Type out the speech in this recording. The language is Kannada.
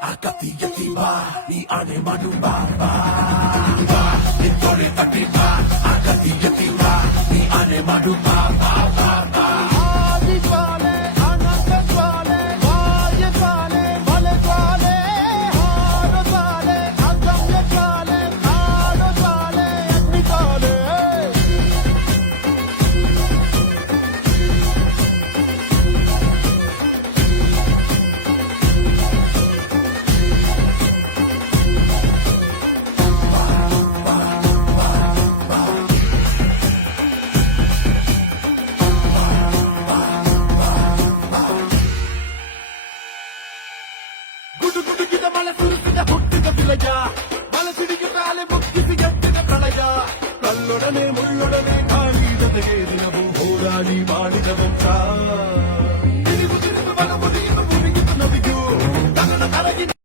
akati yati ba ni ane madu ba ba ba nitole tati ba akati yati ba ni ane madu ba ba ba ba ಆದಿ ಜ್ವಾಲೆ ಅನಂತ ಜ್ವಾಲೆ ಬಾಲ್ಯ ಜ್ವಾಲೆ ಬಲೆ ಜ್ವಾಲೆ ಹಾಡು ಜ್ವಾಲೆ ಅಗಮ್ಯ ಜ್ವಾಲೆ ಕಾಡು ಜ್ವಾಲೆ ಅಗ್ನಿ ಜ್ವಾಲೆ ಗುಡುಗುಡುಗಿದ ಮಳೆ ಸುರಿಸಿದ ಹುಟ್ಟಿದ ವಿಲಯ ಮನಸ್ಸಿಡಿಗೆ ಮೇಲೆ ಮುಕ್ಕಿಸಿ ಎತ್ತಿದ ಪ್ರಳಯ ಕಲ್ಲೊಡನೆ ಮುಳ್ಳೊಡನೆ ಕಾಳಿದ ತೆಗೆ ದಿನವು ಹೋರಾಡಿ ಮಾಡಿದ ವಂಶ